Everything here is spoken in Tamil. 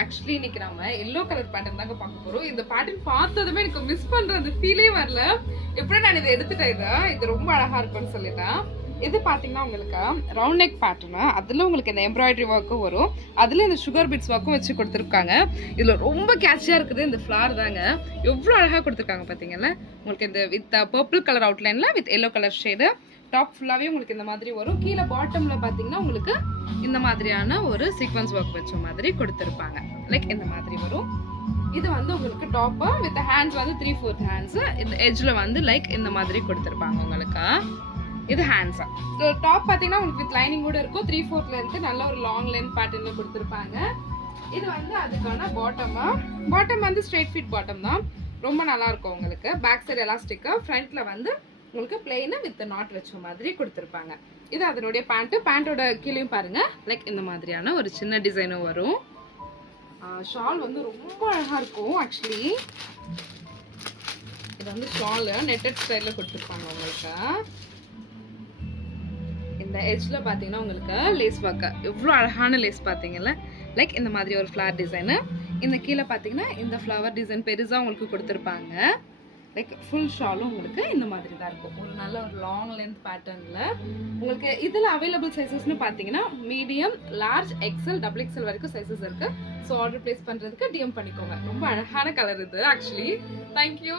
ஆக்சுவலி இன்னைக்கு நாம எல்லோ கலர் பேட்டர்ன் தாங்க பார்க்க போறோம். இந்த பேட்டர்ன் பார்த்ததுமே எனக்கு மிஸ் பண்றது ஃபீலே வரல. எப்படி நான் இதை எடுத்துட்டேன், இது ரொம்ப அழகா இருக்கும்னு சொல்லிட்டேன். இது பாத்தீங்கன்னா உங்களுக்கு ரவுண்ட் நெக் பேட்டர்ன், அதுல உங்களுக்கு இந்த எம்ப்ராய்டரி ஒர்க்கும் வரும், அதுல இந்த சுகர் பீட்ஸ் ஒர்க்கும் வச்சு கொடுத்துருக்காங்க. இதுல ரொம்ப கேட்சியா இருக்குது இந்த ஃபிளார் தாங்க. எவ்வளவு அழகா கொடுத்துருக்காங்க பாத்தீங்கல்ல. உங்களுக்கு இந்த வித் பர்பிள் கலர் அவுட்லைன்ல with yellow colour shade, top ஃபுல்லாவே உங்களுக்கு இந்த மாதிரி வரும். கீழே பாட்டம்ல பாத்தீங்கன்னா உங்களுக்கு இந்த மாதிரியான ஒரு சீக்வன்ஸ் ஒர்க் வச்ச மாதிரி கொடுத்துருப்பாங்க. லைக் இந்த மாதிரி வரும். இது வந்து உங்களுக்கு டாப் வித் ஹேண்ட்ஸ் வந்து 3/4 ஹேண்ட்ஸ், இந்த எட்ஜ்ல வந்து லைக் இந்த மாதிரி கொடுத்துருப்பாங்க உங்களுக்கு. இது ஹேண்ட்ஸா. ஸோ டாப் பார்த்தீங்கன்னா உங்களுக்கு வித் லைனிங் கூட இருக்கும். 3/4 லென்த், நல்ல ஒரு லாங் லென்த் பேட்டர்ன்ல கொடுத்துருப்பாங்க. இது வந்து அதுக்கான பாட்டம் வந்து ஸ்ட்ரெயிட் ஃபிட் பாட்டம் தான். ரொம்ப நல்லா இருக்கும் உங்களுக்கு. பேக் சைடு எலாஸ்டிக், ஃப்ரண்ட்ல வந்து உங்களுக்கு பிளெயின் வித் நாட் வச்ச மாதிரி கொடுத்துருப்பாங்க. இது அதனுடைய பேண்டோட கீழேயும் பாருங்க லைக் இந்த மாதிரியான ஒரு சின்ன டிசைனும் வரும். ஷால் வந்து ரொம்ப அழகா இருக்கும். ஆக்சுவலி இது வந்து ஷால் நெட்டட் ஸ்டைல்ல கொடுத்துருப்பாங்க உங்களுக்கு. இந்த எட்ஜ்ல பாத்தீங்கன்னா உங்களுக்கு லேஸ் ஒர்க், எவ்வளவு அழகான லேஸ் பாத்தீங்கல்ல. லைக் இந்த மாதிரி ஒரு ஃபிளார் டிசைனு. இந்த கீழே பாத்தீங்கன்னா இந்த ஃப்ளவர் டிசைன் பெருசா உங்களுக்கு கொடுத்துருப்பாங்க. லைக் ஃபுல் ஷாலும் உங்களுக்கு இந்த மாதிரி தான் இருக்கும். ஒரு நல்ல ஒரு லாங் லென்த் பேட்டர்ன்ல உங்களுக்கு இதில் அவைலபிள் சைஸஸ்னு பார்த்தீங்கன்னா medium, large, XL, double XL வரைக்கும் சைஸஸ் இருக்கு. ஸோ ஆர்டர் பிளேஸ் பண்ணுறதுக்கு டிஎம் பண்ணிக்கோங்க. ரொம்ப அழகான கலர் இது ஆக்சுவலி. தேங்க்யூ.